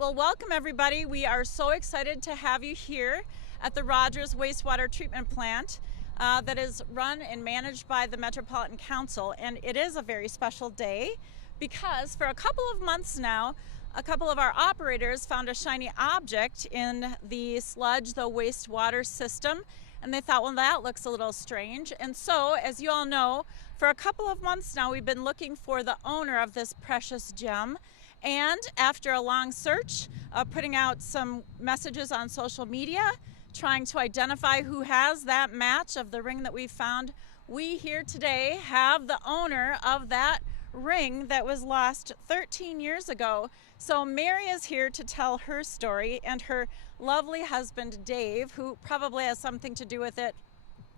well, welcome everybody. We are so excited to have you here at the Rogers Wastewater Treatment Plant that is run and managed by the Metropolitan Council. And it is a very special day because for a couple of months now, a couple of our operators found a shiny object in the sludge, the wastewater system, and they thought, well, that looks a little strange. And so, as you all know, for a couple of months now, we've been looking for the owner of this precious gem. And after a long search, putting out some messages on social media, trying to identify who has that match of the ring that we found, we here today have the owner of that ring that was lost 13 years ago. So Mary is here to tell her story, and her lovely husband Dave, who probably has something to do with it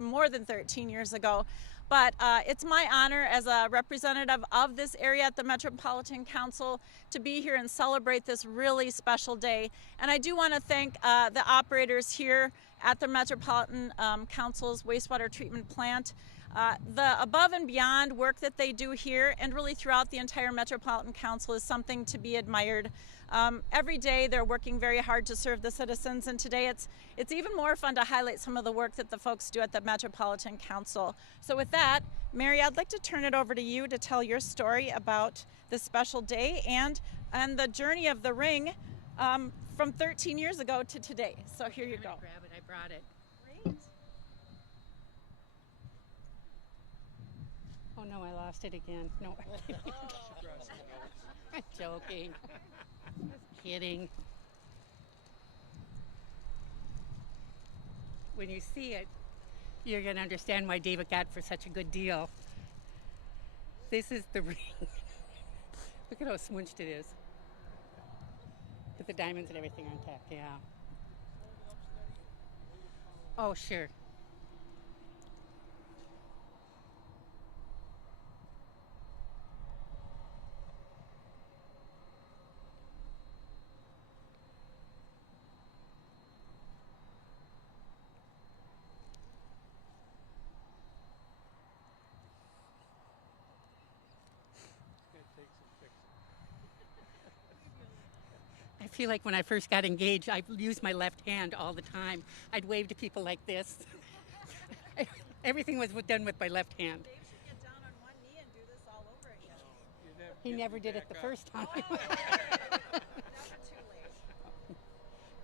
more than 13 years ago. But it's my honor as a representative of this area at the Metropolitan Council to be here and celebrate this really special day. And I do want to thank the operators here at the Metropolitan Council's wastewater treatment plant. The above and beyond work that they do here and really throughout the entire Metropolitan Council is something to be admired. Every day they're working very hard to serve the citizens, and today it's even more fun to highlight some of the work that the folks do at the Metropolitan Council. So with that, Mary, I'd like to turn it over to you to tell your story about this special day and the journey of the ring from 13 years ago to today. So here you go. Grab it, I brought it. Great. Oh no, I lost it again. No, I'm joking. Just kidding. When you see it, you're going to understand why David got for such a good deal. This is the ring. Look at how smooched it is. But the diamonds and everything are intact, yeah. Oh, sure. I feel like when I first got engaged, I used my left hand all the time. I'd wave to people like this. Everything was done with my left hand. Dave should get down on one knee and do this all over again. He never did it the first time. Never too late.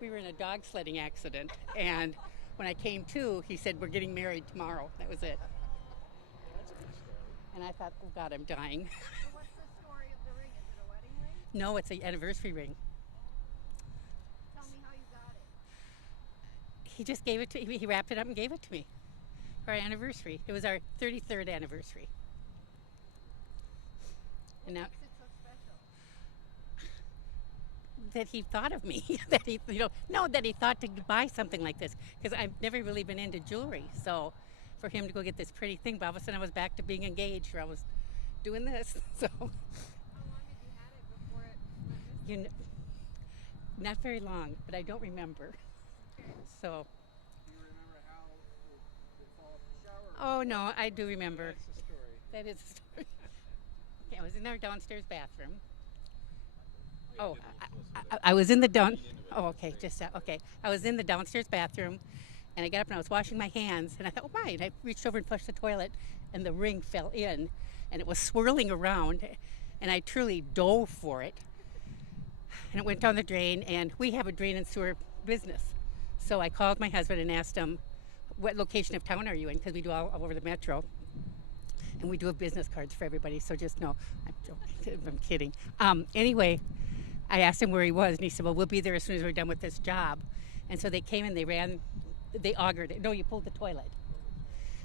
We were in a dog sledding accident, and when I came to, he said, "We're getting married tomorrow." That was it. And I thought, oh God, I'm dying. So what's the story of the ring? Is it a wedding ring? No, it's an anniversary ring. Tell me how you got it. He just gave it to me. He wrapped it up and gave it to me for our anniversary. It was our 33rd anniversary. And now What makes it so special? that he thought of me, that he, that he thought to buy something like this, because I've never really been into jewelry. So for him to go get this pretty thing, but all of a sudden I was back to being engaged, or I was doing this. So, How long have you had it before it went missing? not very long, but I don't remember. So, Do you remember how it fall off the shower? oh no, I do remember. That's the story. That is the story. Yeah, I was in our downstairs bathroom. Oh, I was in the Oh, okay, okay. I was in the downstairs bathroom, and I got up and I was washing my hands, and I thought, oh, why? And I reached over and flushed the toilet, and the ring fell in, and it was swirling around, and I truly dove for it, and it went down the drain. And we have a drain and sewer business, so I called my husband and asked him, what location of town are you in? Because we do all over the metro. And we do have business cards for everybody, so just know, I'm joking, I'm kidding. Anyway, I asked him where he was, and he said, well, we'll be there as soon as we're done with this job. And so they came and they augured it. No, you pulled the toilet.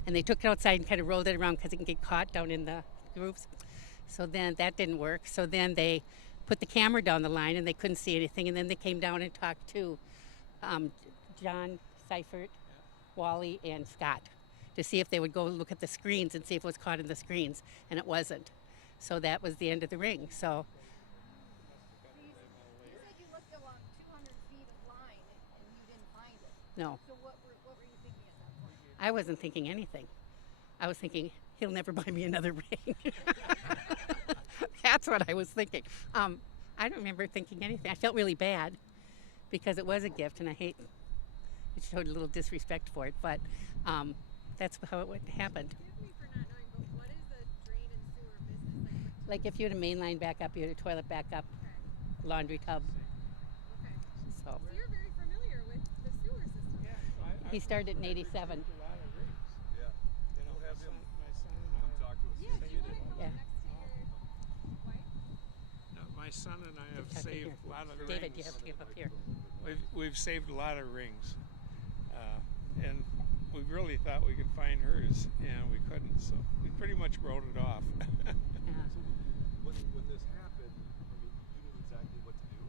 And they took it outside and kind of rolled it around because it can get caught down in the grooves. So then that didn't work. So then they put the camera down the line, and they couldn't see anything. And then they came down and talked to John Seifert, Wally, and Scott to see if they would go look at the screens and see if it was caught in the screens, and it wasn't. So that was the end of the ring. So You said you looked along 200 feet of line and you didn't find it. no, So what were you thinking at that point? I wasn't thinking anything. I was thinking, he'll never buy me another ring. That's what I was thinking. I don't remember thinking anything. I felt really bad because it was a gift, and I hate it showed a little disrespect for it, but that's how it happened. Forgive me for not knowing, but what is a drain and sewer business? Like if you had a main line back up, you had a toilet back up, laundry tub. Okay. So So you're very familiar with the sewer system. he started in '87. A lot of rings. Yeah. You know, We'll have him my son and come I. talk to us. Yeah, do you want to come Yeah. up next to your wife? No, my son and I have Tuck it saved here. a lot of David, rings. you have to get up here. We've saved a lot of rings, and we really thought we could find hers, and we couldn't. So we pretty much wrote it off. Yeah. When this happened, I mean, you knew exactly what to do.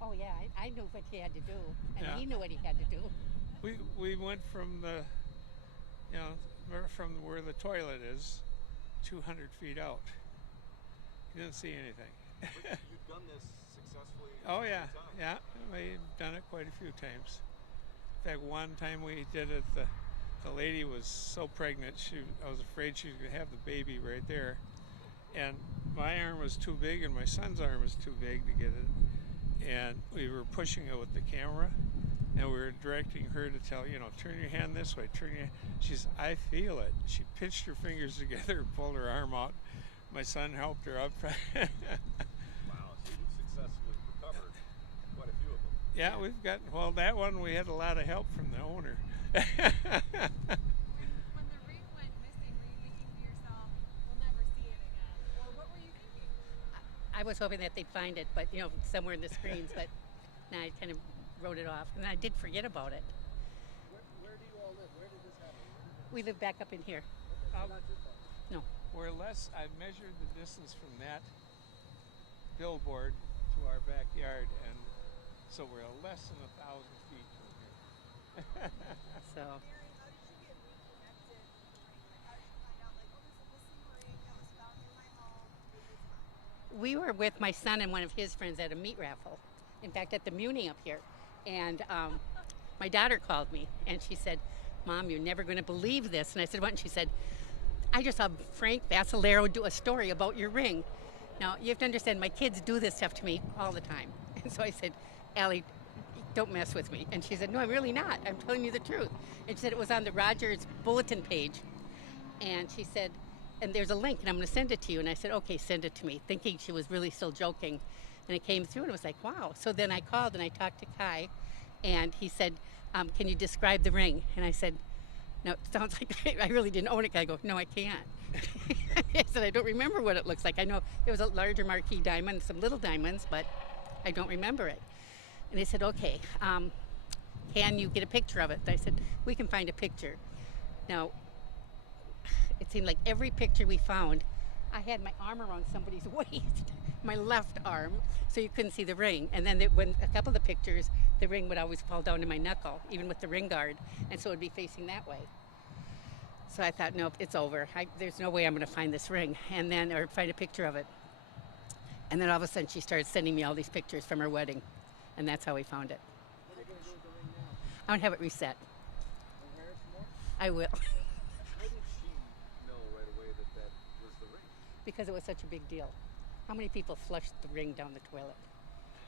Oh yeah, I knew what he had to do, and Yeah. he knew what he had to do. We went from the, from where the toilet is, 200 feet out. You didn't see anything. But you've done this successfully. Oh yeah, many times. yeah. We've done it quite a few times. In fact, one time we did it, the lady was so pregnant, I was afraid she was gonna have the baby right there, and my arm was too big and my son's arm was too big to get it, and we were pushing it with the camera, and we were directing her to tell, turn your hand this way, she's, I feel it. She pitched her fingers together and pulled her arm out. My son helped her up. Wow. So you've successfully recovered quite a few of them. Yeah, that one we had a lot of help from the owner. When the ring went missing, were you thinking to yourself, we'll never see it again? Or what were you thinking? I was hoping that they'd find it, but somewhere in the screens. But now I kind of wrote it off, and I did forget about it. Where do you all live? Where did this happen? We live back up in here. Not too far. No, We're less, I've measured the distance from that billboard to our backyard, and so we're less than 1,000 feet from here. so Mary, how did you get reconnected with the ring? Like, how did you find out, like, oh, there's a missing ring that was found near my home? Maybe it's mine. we were with my son and one of his friends at a meat raffle. In fact, at the Muni up here, and my daughter called me and she said, "Mom, you're never going to believe this." And I said, "What?" And she said, "I just saw Frank Vassalero do a story about your ring." Now, you have to understand, my kids do this stuff to me all the time. And so I said, "Allie, don't mess with me." And she said, "No, I'm really not. I'm telling you the truth." And she said it was on the Rogers bulletin page. And she said, "And there's a link, and I'm going to send it to you." And I said, "Okay, send it to me," thinking she was really still joking. And it came through, and it was like, wow. So then I called, and I talked to Kai, and he said, "Can you describe the ring?" And I said, "No, it sounds like I really didn't own it." I go, "No, I can't." I said, "I don't remember what it looks like. I know there was a larger marquee diamond, some little diamonds, but I don't remember it." And they said, "Okay, can you get a picture of it?" I said, "We can find a picture." Now, it seemed like every picture we found, I had my arm around somebody's waist, my left arm, so you couldn't see the ring. And then when a couple of the pictures, the ring would always fall down to my knuckle, even with the ring guard, and so it would be facing that way. So I thought, nope, it's over. There's no way I'm going to find this ring, or find a picture of it. And then all of a sudden, she started sending me all these pictures from her wedding, and that's how we found it. What are you going to do with the ring now? I want to have it reset. And wear it some more? I will, How did she know right away that was the ring? because it was such a big deal. How many people flushed the ring down the toilet?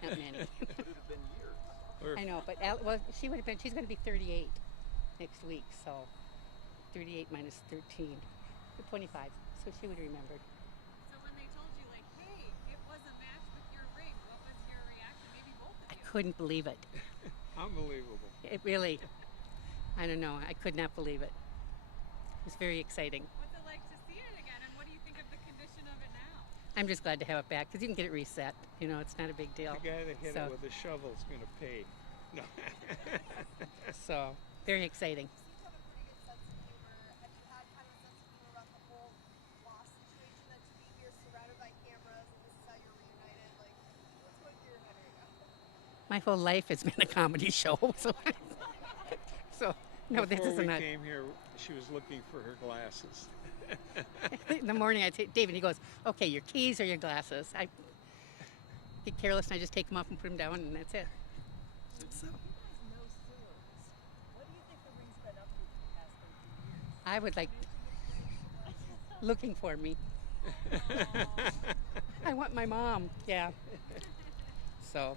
Not many. Could it have been years? I know, but she's going to be 38 next week, so 38 minus 13, 25, so she would have remembered. So when they told you, like, hey, it was a match with your ring, what was your reaction? Maybe both of I you. couldn't believe it. Unbelievable. It really, I don't know, I could not believe it. It was very exciting. What's it like to see it again, and what do you think of the condition of it now? I'm just glad to have it back, because you can get it reset. It's not a big deal. The guy that hit So- it with a shovel is going to pay. No. So, very exciting. You seem to have a pretty good sense of humor. Have you had kind of a sense of humor about the whole loss situation, that to be here surrounded by cameras and this is how you're reunited? Like, what's going through your head right now? My whole life has been a comedy show, so no, this Before is we not. came here, she was looking for her glasses. In the morning, I say, David, he goes, "Okay, your keys or your glasses?" I get careless and I just take them off and put them down, and that's it. So, What do you think the ring's been up to for the past 13 years? I would like looking for me. I want my mom. Yeah. So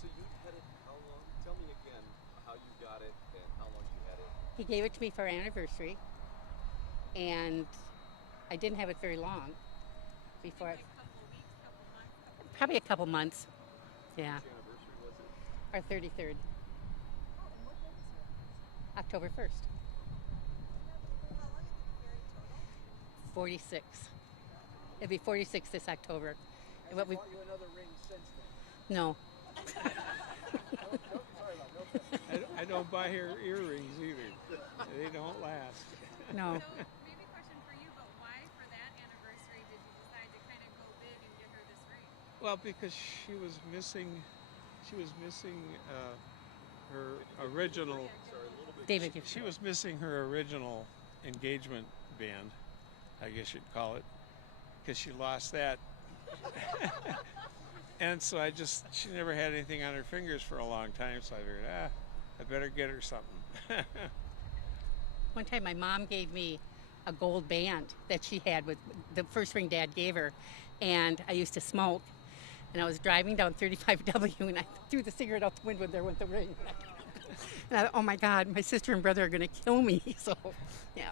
So you had it how long? Tell me again how you got it and how long you had it. he gave it to me for our anniversary, and I didn't have it very long before. Like couple weeks, couple months, Probably a couple months. Yeah. Which anniversary was it? Our 33rd. October 1st. How long have you been married total? 46. It'll be 46 this October. Has What he we- bought you another ring since then? No. Sorry about that. I don't buy her earrings either. They don't last. No. So maybe a question for you, but why for that anniversary did you decide to kind of go big and get her this ring? Well, because she was missing her original. David, you She was missing her original engagement band, I guess you'd call it, because she lost that. And so she never had anything on her fingers for a long time, so I figured, I better get her something. One time my mom gave me a gold band that she had with the first ring Dad gave her, and I used to smoke, and I was driving down 35W and I threw the cigarette out the window and there went the ring. And I thought, oh my God, my sister and brother are going to kill me. So, yeah.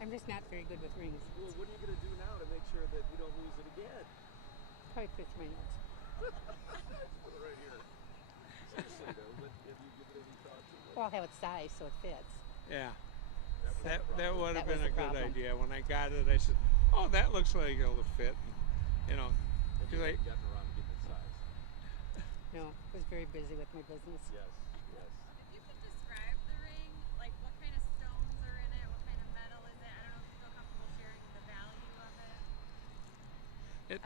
I'm just not very good with rings. Well, what are you going to do now to make sure that you don't lose it again? Probably fits my notes. Put it right here. Seriously though, have you given any thought to it? Well, I'll have it sized so it fits. Yeah. That would have That was been a the good problem. idea. When I got it, I said, "Oh, that looks like it'll fit." You know, Have you 'cause I- gotten around to getting it sized? No, I was very busy with my business. Yes, yes. If you could describe the ring, like what kind of stones are in it, what kind of metal is it? I don't know if you feel comfortable sharing the value of it.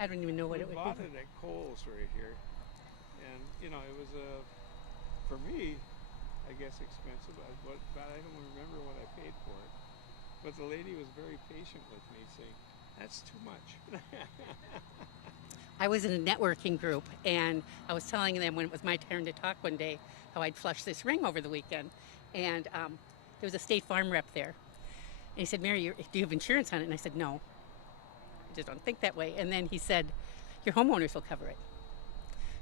I don't even know what we it would bought be. it at Kohl's right here, and you know, it was for me, I guess expensive. But I don't remember what I paid for it. But the lady was very patient with me, saying, "That's too much." I was in a networking group, and I was telling them when it was my turn to talk one day how I'd flushed this ring over the weekend. And there was a State Farm rep there. And he said, Mary, do you have insurance on it? And I said, no. I just don't think that way. And then he said, your homeowners will cover it.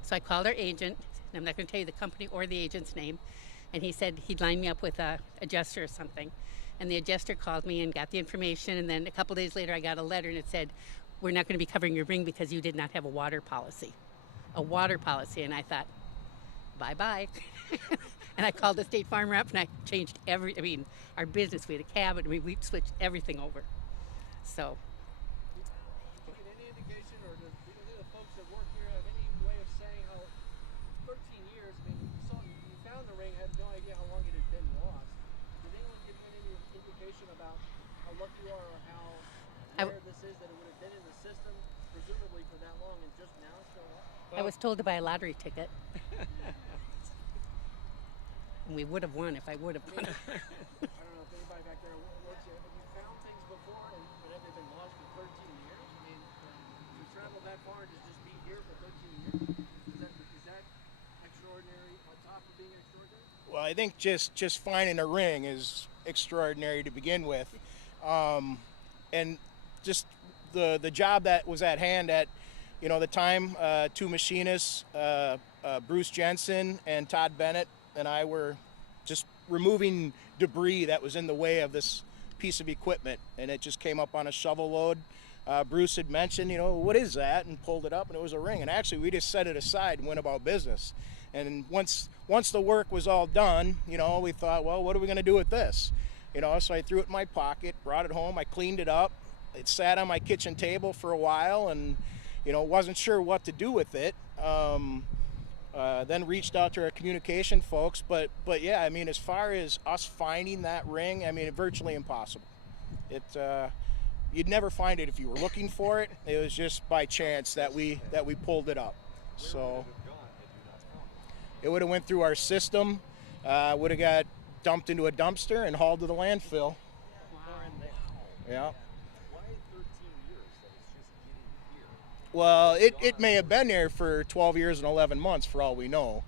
So I called our agent, and I'm not going to tell you the company or the agent's name. And he said he'd line me up with a adjuster or something. And the adjuster called me and got the information. And then a couple days later, I got a letter, and it said, we're not going to be covering your ring because you did not have a water policy. A water policy. And I thought, bye-bye. And I called the State Farm rep, and I changed our business. We had a cabin. We switched everything over. So Any indication, or do any of the folks that work here have any way of saying how 13 years, I mean, you found the ring, had no idea how long it had been lost. Did anyone give you any indication about how lucky you are or how rare this is that it would have been in the system, presumably for that long, and just now show up? I was told to buy a lottery ticket. And we would have won if I would have won. I don't know if anybody back there, have you found things before, but have they been lost for 13 years? I mean, to travel that far and to just be here for 13 years, is that extraordinary on top of being extraordinary? Well, I think just finding a ring is extraordinary to begin with, and just the job that was at hand at, the time, two machinists, Bruce Jensen and Todd Bennett, and I were just removing debris that was in the way of this piece of equipment, and it just came up on a shovel load. Bruce had mentioned, what is that, and pulled it up, and it was a ring. And actually, we just set it aside and went about business. And once the work was all done, we thought, well, what are we going to do with this? So I threw it in my pocket, brought it home, I cleaned it up. It sat on my kitchen table for a while, and wasn't sure what to do with it. Then reached out to our communication folks, but yeah, I mean, as far as us finding that ring, I mean, virtually impossible. You'd never find it if you were looking for it. It was just by chance that we pulled it up. So it would have went through our system, would have got dumped into a dumpster and hauled to the landfill. Yeah. Why 13 years that it's just getting here? Well, it may have been there for 12 years and 11 months for all we know.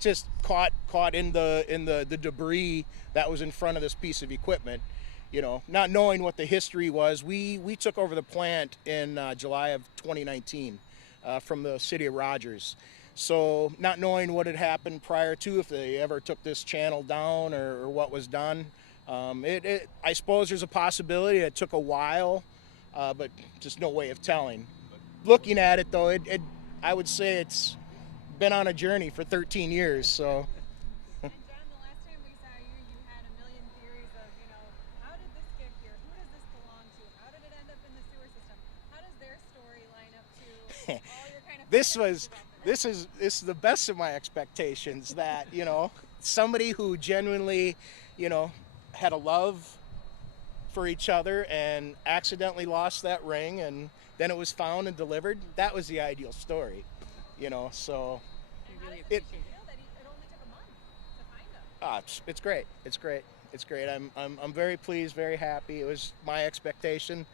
Just caught in the debris that was in front of this piece of equipment, you know, not knowing what the history was, we took over the plant in July of 2019 from the city of Rogers. So not knowing what had happened prior to, if they ever took this channel down or what was done, I suppose there's a possibility. It took a while, but just no way of telling. Looking at it though, I would say it's been on a journey for 13 years. So. And John, the last time we saw you, you had a million theories of, how did this get here? Who does this belong to? How did it end up in the sewer system? How does their story line up to all your kind of this is the best of my expectations, that, somebody who genuinely, had a love for each other and accidentally lost that ring, and then it was found and delivered. That was the ideal story, so it only took a month to find them. it's great. It's great. I'm very pleased, very happy. It was my expectation,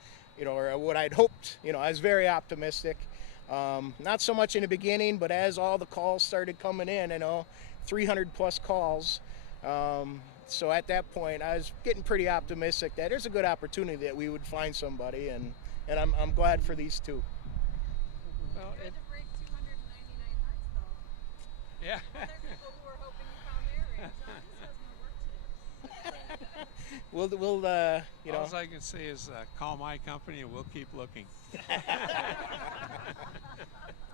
or what I'd hoped. I was very optimistic. Not so much in the beginning, but as all the calls started coming in, 300 plus calls. So at that point, I was getting pretty optimistic that there's a good opportunity that we would find somebody, and I'm glad for these two. Well, You had to break 299 hearts, though. yeah. Other people who were hoping you found their ring. John, this has more work to do. We'll All I can say is call my company and we'll keep looking.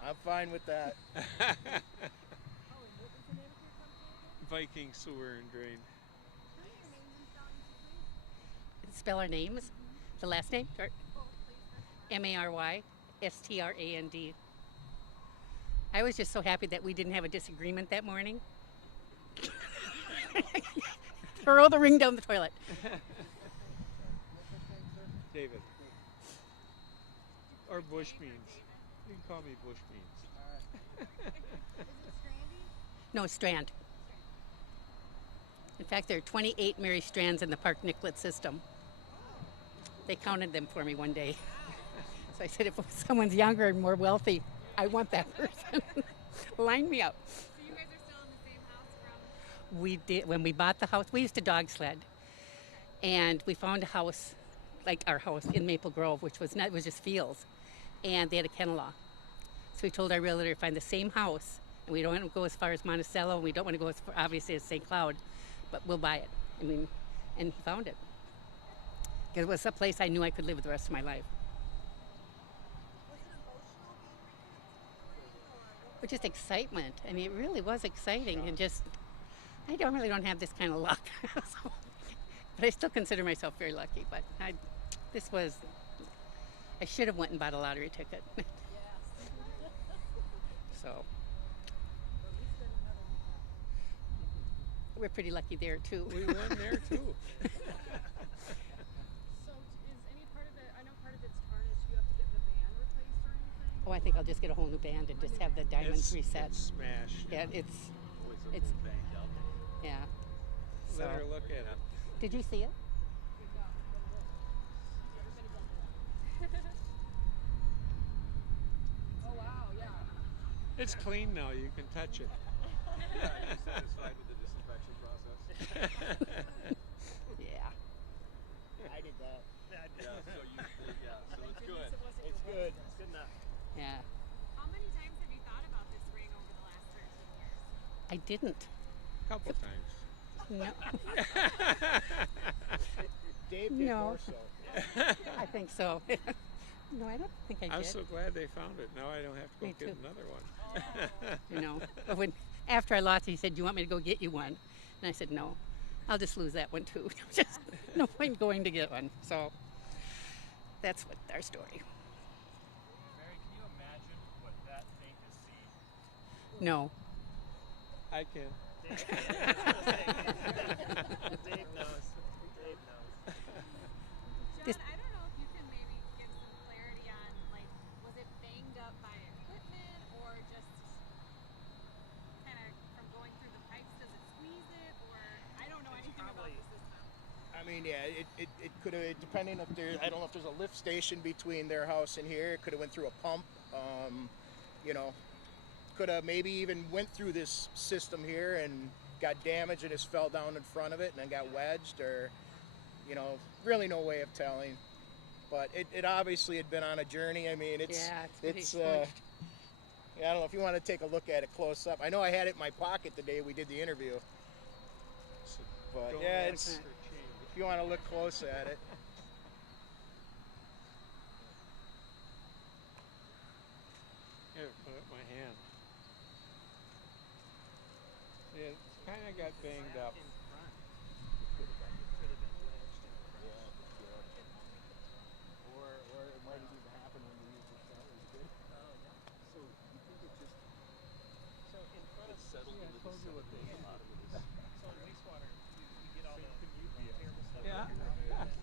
I'm fine with that. Viking Sewer and Drain. Spell our names. The last name? Or Marystrandt. I was just so happy that we didn't have a disagreement that morning. Throw the ring down the toilet. David. Or bush beans. You can call me bush beans. No, Strand. In fact, there are 28 Mary Strands in the Park Nicollet system. They counted them for me one day. So I said, if someone's younger and more wealthy, I want that person. Line me up. So you guys are still in the same house from... We did, when we bought the house, we used to dog sled. And we found a house, like our house in Maple Grove, which was not, it was just fields. And they had a kennel law. So we told our realtor to find the same house. And we don't want to go as far as Monticello, and we don't want to go as far, obviously, as St. Cloud, but we'll buy it. And he found it. Because it was a place I knew I could live the rest of my life. Was it emotional being reconnected But just excitement. I mean, it really was exciting. And just, I really don't have this kind of luck. So, but I still consider myself very lucky. But I should have went and bought a lottery ticket. So, we're pretty lucky there, too. We won there too. So is any part of it... I know part of it's tarnished. You have to get the band replaced or anything? Oh, I think I'll just get a whole new band and just have the diamonds reset. It's smashed. Yeah, it's, yeah. Let So, her look at it. did you see it? Oh, wow, yeah. It's clean now. You can touch it. Yeah, are you satisfied with the disinfection process? Yeah. I did that. So it's good. It's good. It's good enough. Yeah. How many times have you thought about this ring over the last 13 years? I didn't. A couple times. No. Dave did No. more so. I think so. No, I don't think I did. I'm so glad they found it. Now I don't have to go Me get too. another one. But after I lost, he said, "Do you want me to go get you one?" And I said, "No, I'll just lose that one too. Just no point going to get one." So that's what our story. Mary, can you imagine what that thing has seen? No. I can. Dave knows. Dave knows. John, This- I don't know if you can maybe give some clarity on, like, was it banged up by equipment or just kind of from going through the pipes? Does it squeeze it? Or I don't know anything about the system. I mean, yeah, it could have, depending if there, I don't know if there's a lift station between their house and here. It could have went through a pump. Could have maybe even went through this system here and got damaged and just fell down in front of it and then got wedged, or you know, really no way of telling. But it obviously had been on a journey. I mean, it's Yeah, it's pretty it's smudged. yeah, I don't know if you want to take a look at it close up. I know I had it in my pocket the day we did the interview. So But don't yeah, ask it's for change. if you want to look close at it. Here, put up my hand. Yeah, it's kind of got banged up. Or it might have even happened when we used the showers, too. So you think it just So in front it of settled into the center of the bottom of this? so in wastewater, you get all the terrible stuff. Yeah. out, and then